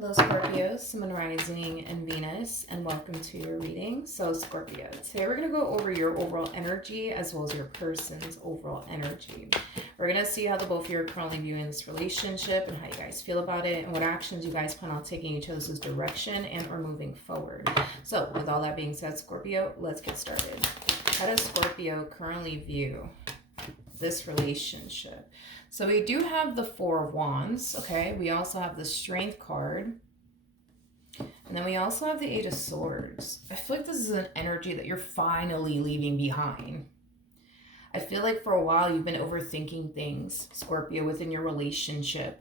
Hello, Scorpio, Sun, Rising, and Venus, and welcome to your reading. So, Scorpio, today we're going to go over your overall energy as well as your person's overall energy. We're going to see how the both of you are currently viewing this relationship and how you guys feel about it and what actions you guys plan on taking each other's direction and or moving forward. So, with all that being said, Scorpio, let's get started. How does Scorpio currently view this relationship? So we do have the Four of Wands, okay? We also have the Strength card. And then we also have the Eight of Swords. I feel like this is an energy that you're finally leaving behind. I feel like for a while you've been overthinking things, Scorpio, within your relationship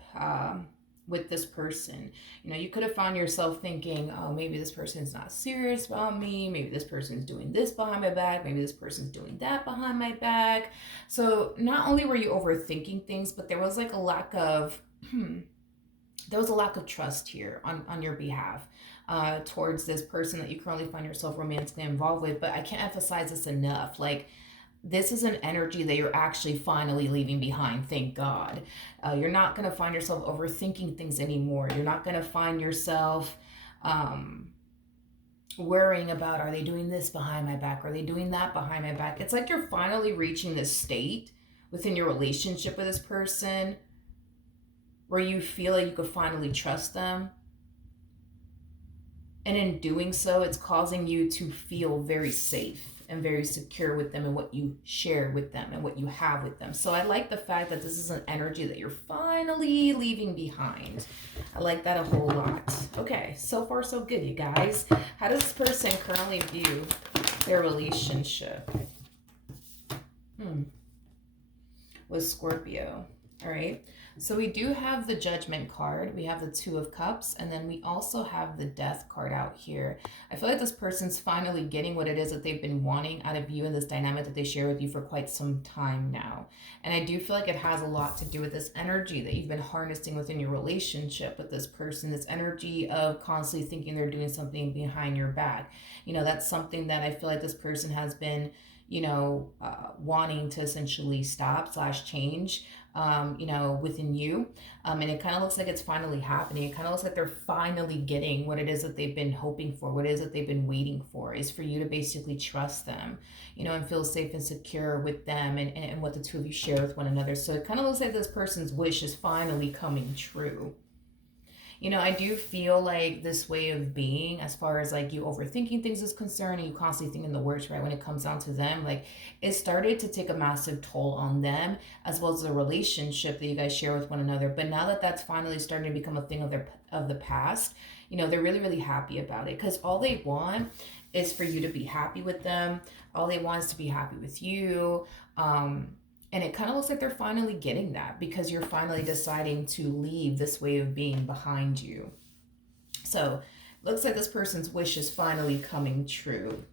with this person. You know, you could have found yourself thinking, oh, maybe this person is not serious about me. Maybe this person is doing this behind my back. Maybe this person's doing that behind my back. So not only were you overthinking things, but there was like a lack of, there was a lack of trust here on your behalf towards this person that you currently find yourself romantically involved with. But I can't emphasize this enough. Like, this is an energy that you're actually finally leaving behind, thank God. You're not going to find yourself overthinking things anymore. You're not going to find yourself worrying about, are they doing this behind my back? Are they doing that behind my back? It's like you're finally reaching this state within your relationship with this person where you feel like you could finally trust them. And in doing so, it's causing you to feel very safe and very secure with them and what you share with them and what you have with them. So I like the fact that this is an energy that you're finally leaving behind. I like that a whole lot. Okay, so far so good, you guys. How does this person currently view their relationship with Scorpio? All right. So we do have the Judgment card, we have the Two of Cups, and then we also have the Death card out here. I feel like this person's finally getting what it is that they've been wanting out of you and this dynamic that they share with you for quite some time now. And I do feel like it has a lot to do with this energy that you've been harnessing within your relationship with this person, this energy of constantly thinking they're doing something behind your back. You know, that's something that I feel like this person has been, wanting to essentially stop / change. Within you. And it kind of looks like it's finally happening. It kind of looks like they're finally getting what it is that they've been hoping for, what it is that they've been waiting for, is for you to basically trust them, and feel safe and secure with them and what the two of you share with one another. So it kind of looks like this person's wish is finally coming true. I do feel like this way of being, as far as like you overthinking things is concerned and you constantly thinking the worst, right, when it comes down to them, like it started to take a massive toll on them as well as the relationship that you guys share with one another. But now that that's finally starting to become a thing of the past, they're really, really happy about it, because all they want is for you to be happy with them. All they want is to be happy with you. And it kind of looks like they're finally getting that, because you're finally deciding to leave this way of being behind you. So looks like this person's wish is finally coming true.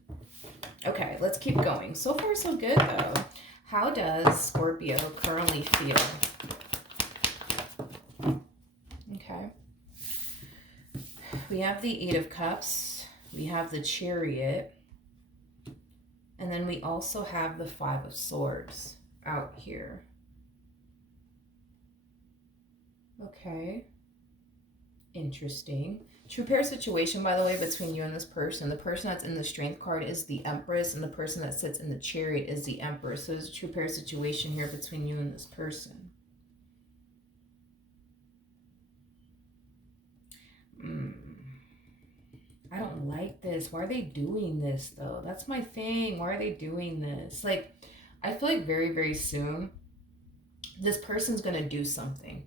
Okay, let's keep going. So far, so good, though. How does Scorpio currently feel? Okay. We have the Eight of Cups. We have the Chariot. And then we also have the Five of Swords out here. Okay. Interesting. True pair situation, by the way, between you and this person. The person that's in the Strength card is the Empress, and the person that sits in the Chariot is the Empress. So there's a true pair situation here between you and this person. I don't like this. Why are they doing this, though? That's my thing. Why are they doing this? Like, I feel like very, very soon, this person's going to do something.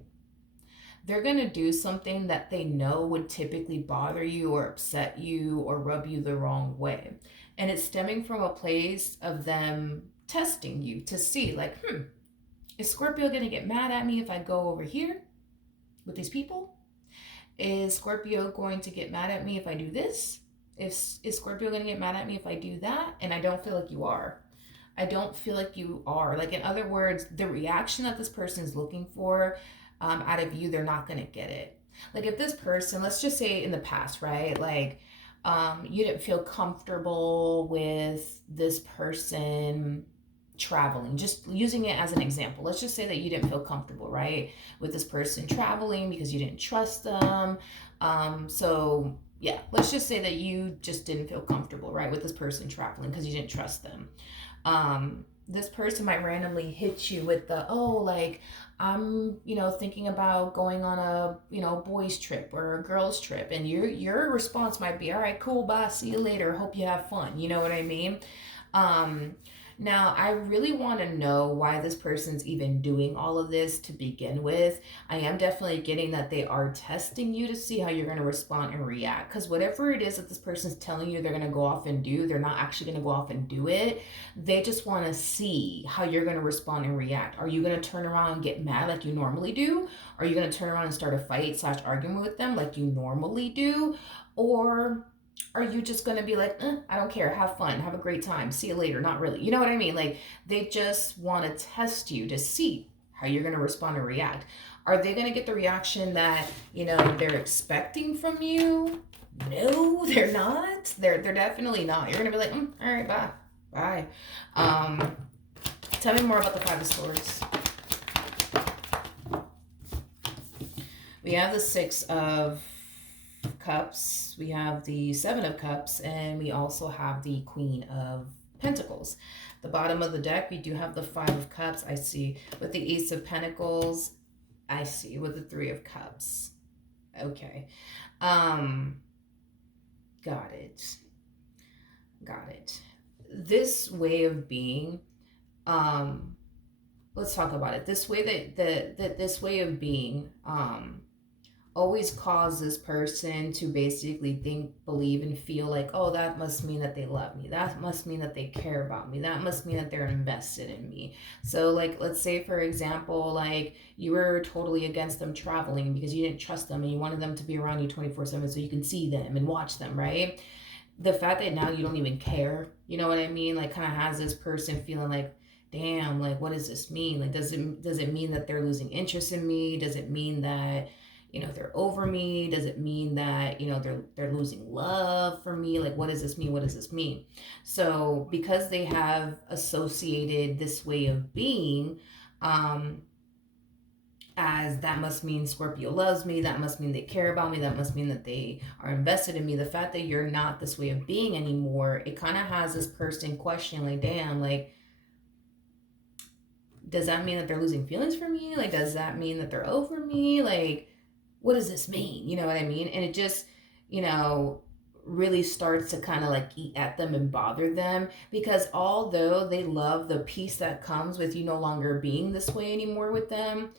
They're going to do something that they know would typically bother you or upset you or rub you the wrong way. And it's stemming from a place of them testing you to see, like, is Scorpio going to get mad at me if I go over here with these people? Is Scorpio going to get mad at me if I do this? Is Scorpio going to get mad at me if I do that? And I don't feel like you are. I don't feel like you are. Like, in other words, the reaction that this person is looking for out of you, they're not going to get it. Like, if this person, let's just say in the past, right? Like, you didn't feel comfortable with this person traveling, just using it as an example. Let's just say that you didn't feel comfortable, right, with this person traveling because you didn't trust them. So yeah, let's just say that you just didn't feel comfortable, right, with this person traveling because you didn't trust them. This person might randomly hit you with the, oh, like, I'm, thinking about going on a, boys trip or a girls trip. And your response might be, all right, cool, bye, see you later. Hope you have fun. You know what I mean? Um, Now, I really want to know why this person's even doing all of this to begin with. I am definitely getting that they are testing you to see how you're going to respond and react. Because whatever it is that this person's telling you they're going to go off and do, they're not actually going to go off and do it. They just want to see how you're going to respond and react. Are you going to turn around and get mad like you normally do? Are you going to turn around and start a fight / argument with them like you normally do? Or are you just going to be like, I don't care, have fun, have a great time, see you later? Not really. You know what I mean? Like, they just want to test you to see how you're going to respond and react. Are they going to get the reaction that, they're expecting from you? No, they're not. They're definitely not. You're going to be like, all right, bye. Bye. Tell me more about the Five of Swords. We have the Six of Cups, we have the Seven of Cups, and we also have the Queen of Pentacles. The bottom of the deck, we do have the Five of Cups. I see with the Ace of Pentacles. I see with the Three of Cups. Okay. Got it. This way of being, let's talk about it. This way that this way of being, always cause this person to basically think, believe, and feel like, oh, that must mean that they love me. That must mean that they care about me. That must mean that they're invested in me. So, like, let's say, for example, like, you were totally against them traveling because you didn't trust them and you wanted them to be around you 24/7 so you can see them and watch them, right? The fact that now you don't even care, you know what I mean? Like, kind of has this person feeling like, damn, like, what does this mean? Like, does it mean that they're losing interest in me? Does it mean that they're over me? Does it mean that they're losing love for me? Like, what does this mean? What does this mean? So because they have associated this way of being, as that must mean Scorpio loves me, that must mean they care about me, that must mean that they are invested in me. The fact that you're not this way of being anymore, it kind of has this person questioning, like, damn, like, does that mean that they're losing feelings for me? Like, does that mean that they're over me? Like, what does this mean? You know what I mean? And it just, really starts to kind of like eat at them and bother them, because although they love the peace that comes with you no longer being this way anymore with them,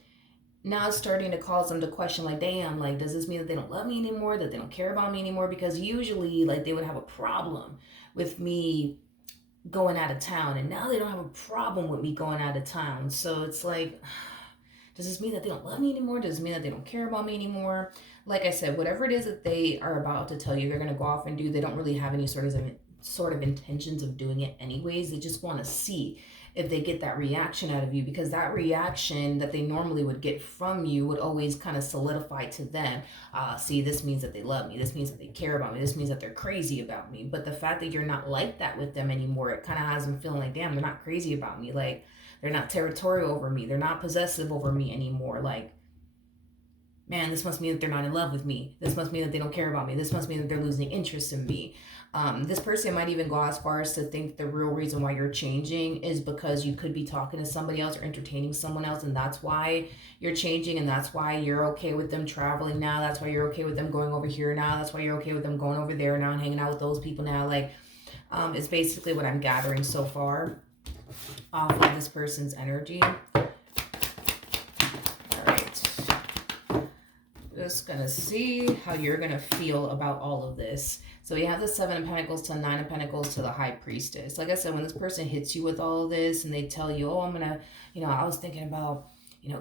now it's starting to cause them to question, like, damn, like, does this mean that they don't love me anymore, that they don't care about me anymore? Because usually, like, they would have a problem with me going out of town, and now they don't have a problem with me going out of town. So it's like, does this mean that they don't love me anymore? Does it mean that they don't care about me anymore? Like I said, whatever it is that they are about to tell you they're going to go off and do, they don't really have any sort of intentions of doing it anyways. They just want to see if they get that reaction out of you, because that reaction that they normally would get from you would always kind of solidify to them, see, this means that they love me, this means that they care about me, this means that they're crazy about me. But the fact that you're not like that with them anymore, it kind of has them feeling like, damn, they're not crazy about me. Like, they're not territorial over me. They're not possessive over me anymore. Like, man, this must mean that they're not in love with me. This must mean that they don't care about me. This must mean that they're losing interest in me. This person might even go as far as to think the real reason why you're changing is because you could be talking to somebody else or entertaining someone else, and that's why you're changing, and that's why you're okay with them traveling now. That's why you're okay with them going over here now. That's why you're okay with them going over there now and hanging out with those people now. Like, it's basically what I'm gathering so far off of this person's energy. Just gonna see how you're gonna feel about all of this. So you have the Seven of Pentacles to Nine of Pentacles to the High Priestess. Like I said, when this person hits you with all of this and they tell you, oh, I'm gonna, I was thinking about,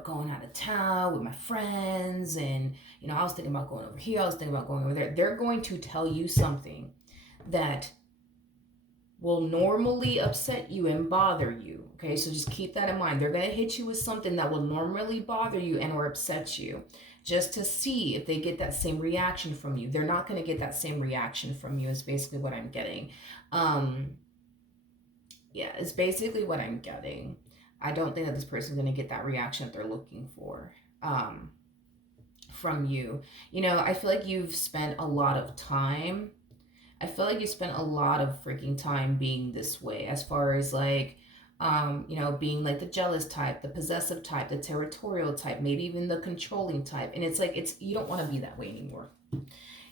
going out of town with my friends, and, I was thinking about going over here, I was thinking about going over there. They're going to tell you something that will normally upset you and bother you. Okay, so just keep that in mind. They're going to hit you with something that will normally bother you and or upset you, just to see if they get that same reaction from you. They're not going to get that same reaction from you, is basically what I'm getting. Yeah, it's basically what I'm getting. I don't think that this person's going to get that reaction that they're looking for from you. You know, I feel like you've spent a lot of time. I feel like you spent a lot of freaking time being this way, as far as like, you know, being like the jealous type, the possessive type, the territorial type, maybe even the controlling type. And it's like, you don't want to be that way anymore.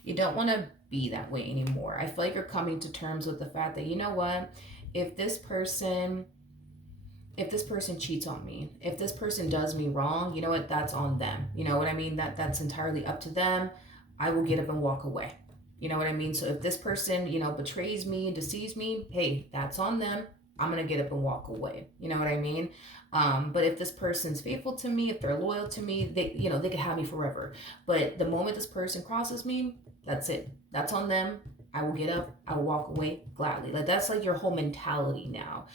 You don't want to be that way anymore. I feel like you're coming to terms with the fact that, you know what, if this person cheats on me, if this person does me wrong, you know what, that's on them. You know what I mean? That's entirely up to them. I will get up and walk away. You know what I mean? So if this person, you know, betrays me, deceives me, hey, that's on them. I'm gonna get up and walk away. You know what I mean? But if this person's faithful to me, if they're loyal to me, they, you know, they can have me forever. But the moment this person crosses me, that's it. That's on them. I will get up. I will walk away gladly. Like, that's like your whole mentality now.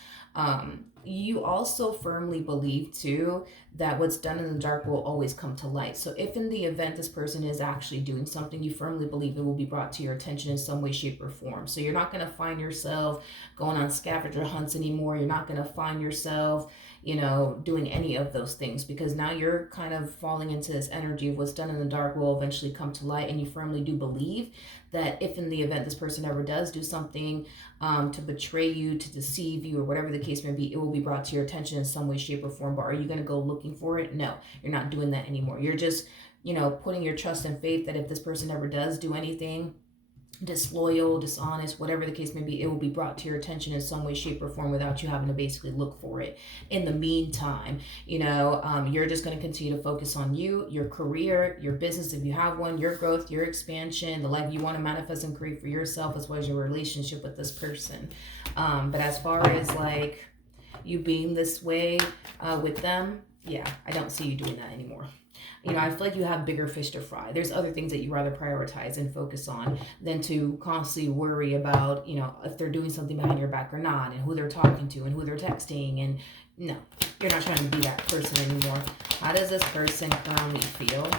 You also firmly believe too that what's done in the dark will always come to light. So if in the event this person is actually doing something, you firmly believe it will be brought to your attention in some way, shape, or form. So you're not going to find yourself going on scavenger hunts anymore. You're not going to find yourself, you know, doing any of those things, because now you're kind of falling into this energy of what's done in the dark will eventually come to light. And you firmly do believe that if in the event this person ever does do something to betray you, to deceive you, or whatever the case may be, it will be brought to your attention in some way, shape, or form. But are you going to go looking for it? No, you're not doing that anymore. You're just, you know, putting your trust and faith that if this person ever does do anything disloyal, dishonest, whatever the case may be, it will be brought to your attention in some way, shape, or form without you having to basically look for it. In the meantime, you know, you're just going to continue to focus on you, your career, your business, if you have one, your growth, your expansion, the life you want to manifest and create for yourself, as well as your relationship with this person. But as far as like you being this way with them, yeah, I don't see you doing that anymore. You know, I feel like you have bigger fish to fry. There's other things that you rather prioritize and focus on than to constantly worry about, you know, if they're doing something behind your back or not, and who they're talking to and who they're texting. And no, you're not trying to be that person anymore. How does this person currently feel?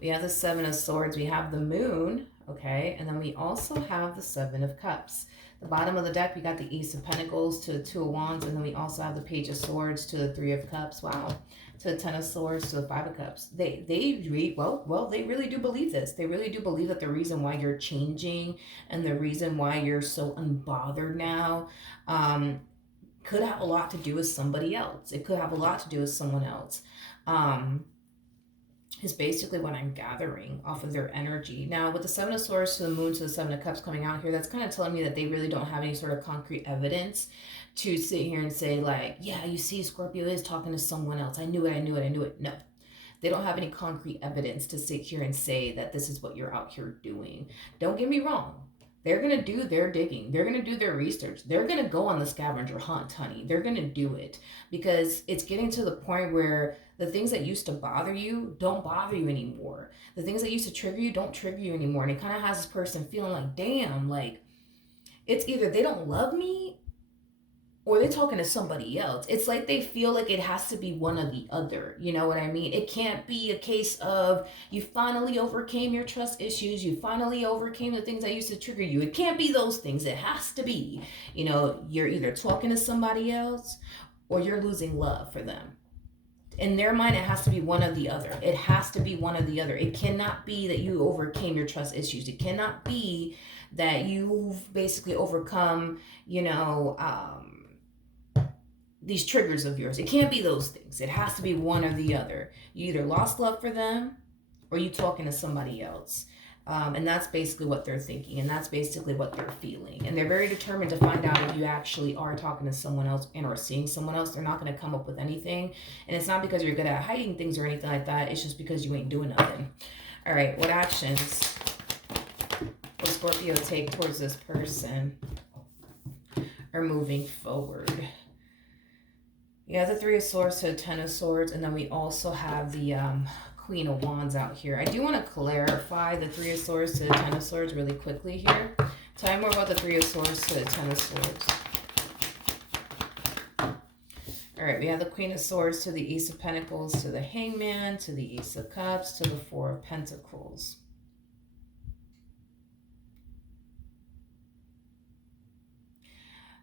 We have the Seven of Swords. We have the Moon. Okay. And then we also have the Seven of Cups. The bottom of the deck, we got the Ace of Pentacles to the Two of Wands. And then we also have the Page of Swords to the Three of Cups. Wow. To the Ten of Swords, to the Five of Cups. They really do believe this. They really do believe that the reason why you're changing and the reason why you're so unbothered now could have a lot to do with somebody else. It could have a lot to do with someone else. Is basically what I'm gathering off of their energy. Now, with the Seven of Swords to the Moon to the Seven of Cups coming out here, that's kind of telling me that they really don't have any sort of concrete evidence to sit here and say like, yeah, you see, Scorpio is talking to someone else. I knew it. No, they don't have any concrete evidence to sit here and say that this is what you're out here doing. Don't get me wrong. They're going to do their digging. They're going to do their research. They're going to go on the scavenger hunt, honey. They're going to do it, because it's getting to the point where the things that used to bother you don't bother you anymore. The things that used to trigger you don't trigger you anymore. And it kind of has this person feeling like, damn, like it's either they don't love me or they're talking to somebody else. It's like they feel like it has to be one or the other. You know what I mean? It can't be a case of you finally overcame your trust issues. You finally overcame the things that used to trigger you. It can't be those things. It has to be, you know, you're either talking to somebody else or you're losing love for them. In their mind, it has to be one or the other. It has to be one or the other. It cannot be that you overcame your trust issues. It cannot be that you've basically overcome, you know, these triggers of yours. It can't be those things. It has to be one or the other. You either lost love for them or you talking to somebody else. And that's basically what they're thinking, and that's basically what they're feeling. And they're very determined to find out if you actually are talking to someone else and or seeing someone else. They're not going to come up with anything. And it's not because you're good at hiding things or anything like that. It's just because you ain't doing nothing. All right, what actions will Scorpio take towards this person or moving forward? You have the Three of Swords to the Ten of Swords, and then we also have the Queen of Wands out here. I do want to clarify the Three of Swords to the Ten of Swords really quickly here. Tell me more about the Three of Swords to the Ten of Swords. All right, we have the Queen of Swords to the Ace of Pentacles, to the Hangman, to the Ace of Cups, to the Four of Pentacles.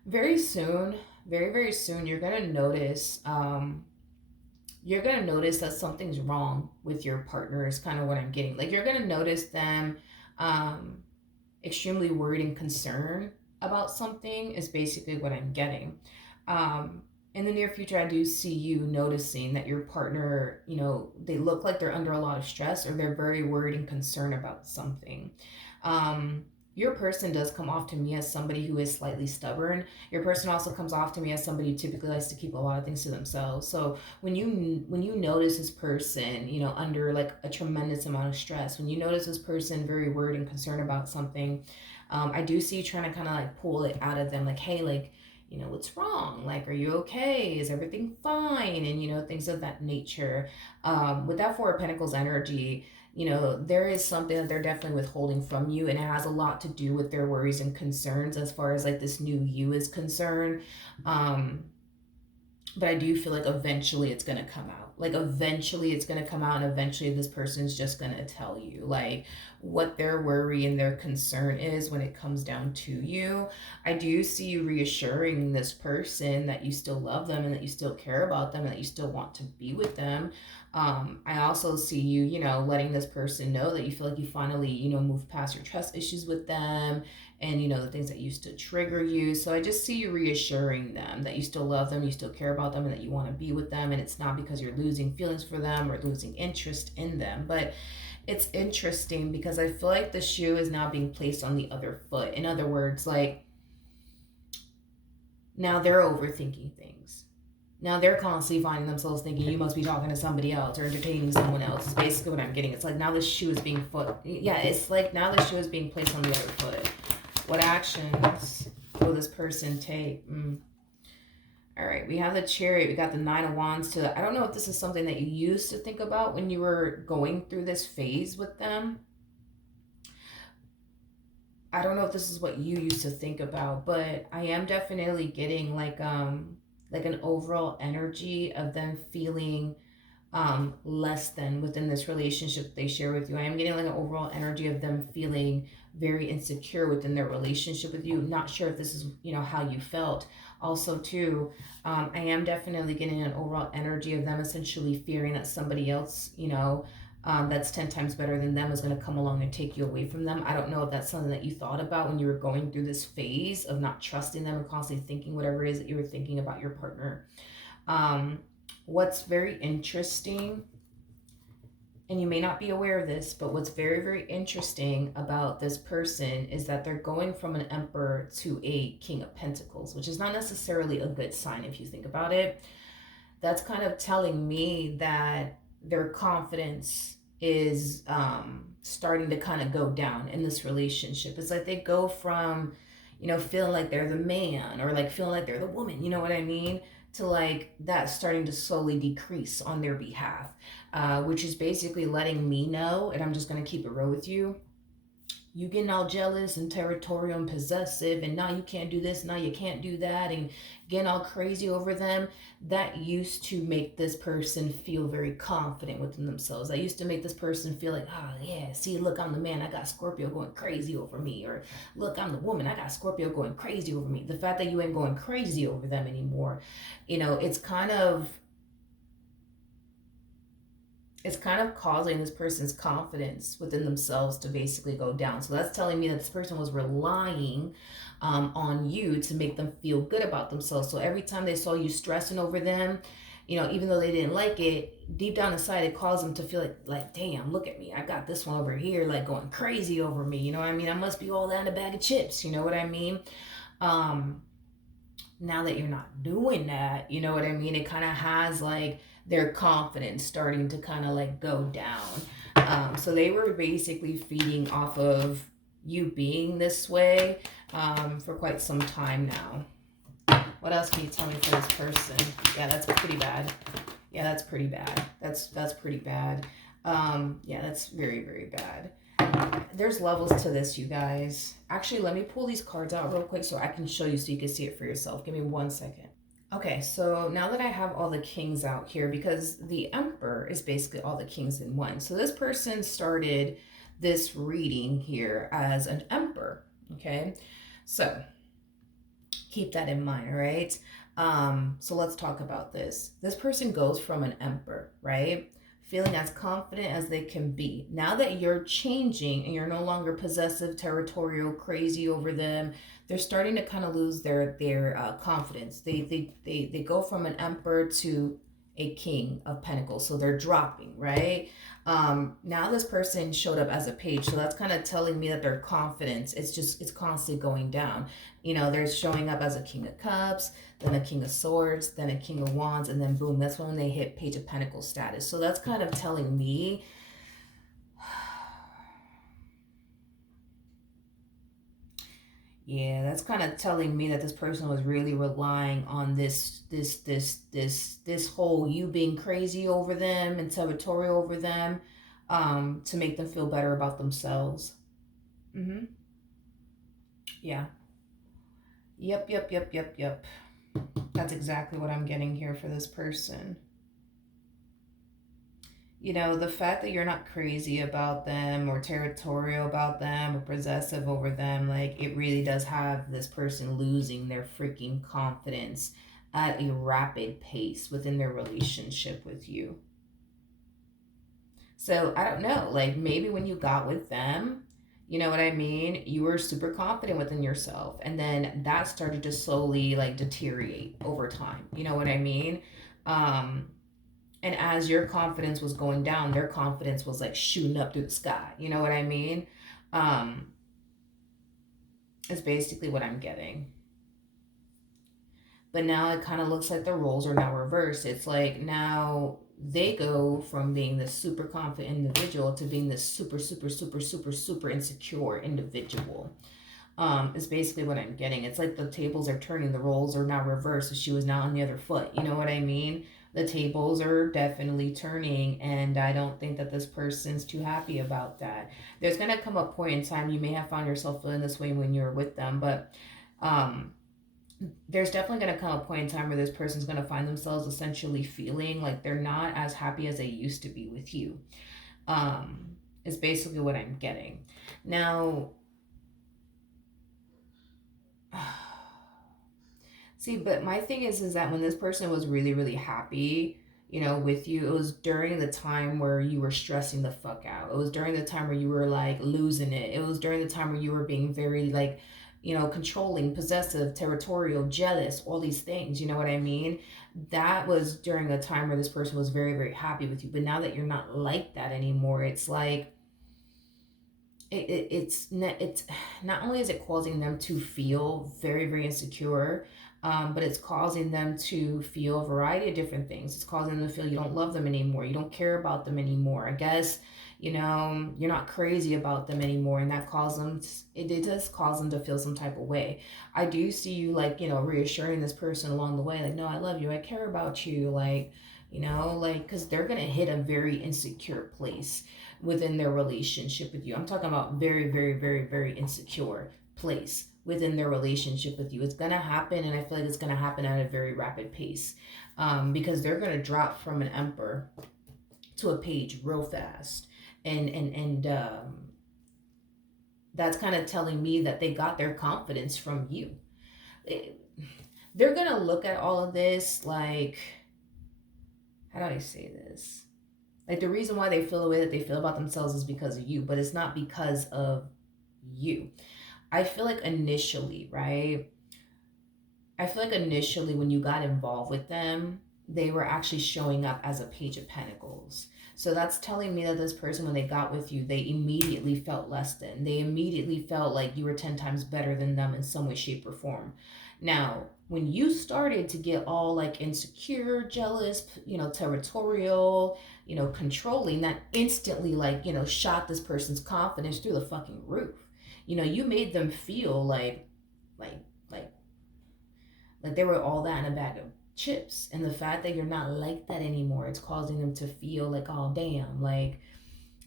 Very soon, very, very soon, you're gonna notice that something's wrong with your partner is kind of what I'm getting. Like you're gonna notice them um extremely worried and concerned about something is basically what I'm getting. Um, in the near future, I do see you noticing that your partner, they look like they're under a lot of stress or they're very worried and concerned about something. Your person does come off to me as somebody who is slightly stubborn. Your person also comes off to me as somebody who typically likes to keep a lot of things to themselves. So when you notice this person, under like a tremendous amount of stress, when you notice this person very worried and concerned about something, I do see you trying to kind of like pull it out of them, like, hey, like, what's wrong? Like, are you okay? Is everything fine? And things of that nature. With that Four of Pentacles energy, there is something that they're definitely withholding from you, and it has a lot to do with their worries and concerns as far as like this new you is concerned. But I do feel like eventually it's going to come out. Like eventually it's going to come out, and eventually this person's just going to tell you like what their worry and their concern is when it comes down to you. I do see you reassuring this person that you still love them and that you still care about them and that you still want to be with them. I also see you, letting this person know that you feel like you finally, moved past your trust issues with them, and the things that used to trigger you. So I just see you reassuring them that you still love them, you still care about them, and that you want to be with them, and it's not because you're losing feelings for them or losing interest in them. But it's interesting because I feel like the shoe is now being placed on the other foot. In other words, like, now they're overthinking things. Now they're constantly finding themselves thinking you must be talking to somebody else or entertaining someone else. Is basically what I'm getting. It's like now the shoe is being it's like now the shoe is being placed on the other foot. What actions will this person take? All right, we have the Chariot. We got the Nine of Wands. I don't know if this is something that you used to think about when you were going through this phase with them. I don't know if this is what you used to think about, but I am definitely getting like an overall energy of them feeling less than within this relationship they share with you. I am getting like an overall energy of them feeling very insecure within their relationship with you. Not sure if this is, how you felt. Also, too, I am definitely getting an overall energy of them essentially fearing that somebody else, that's 10 times better than them is going to come along and take you away from them. I don't know if that's something that you thought about when you were going through this phase of not trusting them and constantly thinking whatever it is that you were thinking about your partner. What's very interesting, and you may not be aware of this, but what's very, very interesting about this person is that they're going from an Emperor to a King of Pentacles, which is not necessarily a good sign if you think about it. That's kind of telling me that their confidence is starting to kind of go down in this relationship. It's like they go from, feeling like they're the man or like feeling like they're the woman, you know what I mean? To like that starting to slowly decrease on their behalf, which is basically letting me know, and I'm just going to keep it real with you. You getting all jealous and territorial and possessive, and now you can't do this, now you can't do that, and getting all crazy over them. That used to make this person feel very confident within themselves. That used to make this person feel like, oh yeah, see, look, I'm the man, I got Scorpio going crazy over me. Or look, I'm the woman, I got Scorpio going crazy over me. The fact that you ain't going crazy over them anymore, it's kind of causing this person's confidence within themselves to basically go down. So that's telling me that this person was relying on you to make them feel good about themselves. So every time they saw you stressing over them, even though they didn't like it, deep down inside, it caused them to feel like, damn, look at me. I got this one over here, like going crazy over me. You know what I mean? I must be all that in a bag of chips. You know what I mean? Now that you're not doing that, you know what I mean? It kind of has like their confidence starting to kind of like go down. So they were basically feeding off of you being this way for quite some time now. What else can you tell me for this person? Yeah, that's pretty bad. Yeah, that's pretty bad. That's pretty bad. Yeah, that's very, very bad. There's levels to this, you guys. Actually, let me pull these cards out real quick so I can show you so you can see it for yourself. Give me 1 second. Okay, so now that I have all the kings out here, because the Emperor is basically all the kings in one. So this person started this reading here as an Emperor, okay? So Keep that in mind, all right? So let's talk about this. This person goes from an emperor, right? Feeling as confident as they can be. Now that you're changing and you're no longer possessive, territorial, crazy over them, they're starting to kind of lose their confidence. They go from an emperor to a king of pentacles, so they're dropping, right? Now this person showed up as a page, so that's kind of telling me that their confidence, it's constantly going down. They're showing up as a king of cups, then a king of swords, then a king of wands, and then boom, that's when they hit page of pentacles status. So that's kind of telling me yeah, that's kind of telling me that this person was really relying on this whole you being crazy over them and territorial over them, to make them feel better about themselves. Mm-hmm. Yeah. Yep. That's exactly what I'm getting here for this person. The fact that you're not crazy about them or territorial about them or possessive over them, like it really does have this person losing their freaking confidence at a rapid pace within their relationship with you. So I don't know, like maybe when you got with them, you know what I mean? You were super confident within yourself, and then that started to slowly like deteriorate over time. You know what I mean? Um, and as your confidence was going down, their confidence was like shooting up through the sky. You know what I mean? Um, is basically what I'm getting. But now it kind of looks like the roles are now reversed. It's like now they go from being this super confident individual to being this super insecure individual. Is basically what I'm getting. It's like the tables are turning, the roles are now reversed. So she was now on the other foot. You know what I mean? The tables are definitely turning, and I don't think that this person's too happy about that. There's gonna come a point in time you may have found yourself feeling this way when you're with them, but um there's definitely going to come a point in time where this person's going to find themselves essentially feeling like they're not as happy as they used to be with you. Is basically what I'm getting. Now, see, but my thing is that when this person was really, really happy, with you, it was during the time where you were stressing the fuck out. It was during the time where you were like losing it. It was during the time where you were being very like, controlling, possessive, territorial, jealous, all these things. You know what I mean? That was during a time where this person was very, very happy with you. But now that you're not like that anymore, it's like, it's not only is it causing them to feel very, very insecure, but it's causing them to feel a variety of different things. It's causing them to feel you don't love them anymore, you don't care about them anymore. I guess you're not crazy about them anymore, and that causes them. It does cause them to feel some type of way. I do see you like reassuring this person along the way, like, no, I love you, I care about you, like like because they're gonna hit a very insecure place within their relationship with you. I'm talking about very, very, very, very insecure place within their relationship with you. It's gonna happen, and I feel like it's gonna happen at a very rapid pace, because they're gonna drop from an emperor to a page real fast, and that's kind of telling me that they got their confidence from you. They're gonna look at all of this like, how do I say this? Like the reason why they feel the way that they feel about themselves is because of you, but it's not because of you. I feel like initially, right? I feel like initially when you got involved with them, they were actually showing up as a page of pentacles. So that's telling me that this person, when they got with you, they immediately felt less than. They immediately felt like you were 10 times better than them in some way, shape, or form. Now, when you started to get all like insecure, jealous, territorial, controlling, that instantly like, shot this person's confidence through the fucking roof. You made them feel like, like, like they were all that in a bag of chips. And the fact that you're not like that anymore, it's causing them to feel like, oh, damn, like,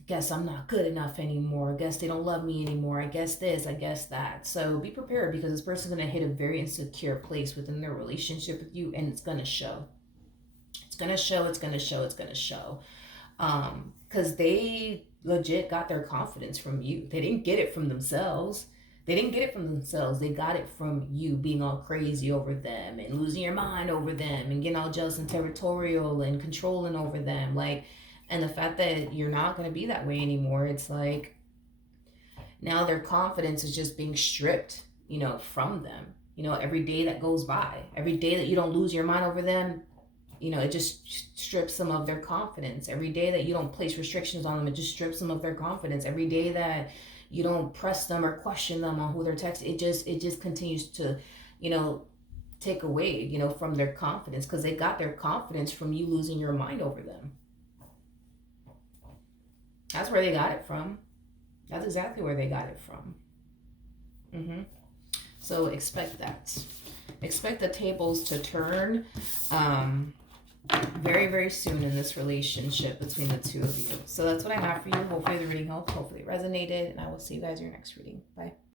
guess I'm not good enough anymore. I guess they don't love me anymore. I guess this, I guess that. So be prepared, because this person's going to hit a very insecure place within their relationship with you, and it's going to show. It's going to show, it's going to show, it's going to show. Because they legit got their confidence from you. They didn't get it from themselves. They didn't get it from themselves. They got it from you being all crazy over them and losing your mind over them and getting all jealous and territorial and controlling over them. Like, and the fact that you're not going to be that way anymore, it's like now their confidence is just being stripped, you know, from them. You know, every day that goes by, every day that you don't lose your mind over them, you know, it just strips them of their confidence. Every day that you don't place restrictions on them, it just strips them of their confidence. Every day that you don't press them or question them on who they're texting, it just continues to, you know, take away, you know, from their confidence, because they got their confidence from you losing your mind over them. That's where they got it from. That's exactly where they got it from. So expect that. Expect the tables to turn very, very soon in this relationship between the two of you. So that's what I have for you. Hopefully the reading helped. Hopefully it resonated. And I will see you guys in your next reading. Bye.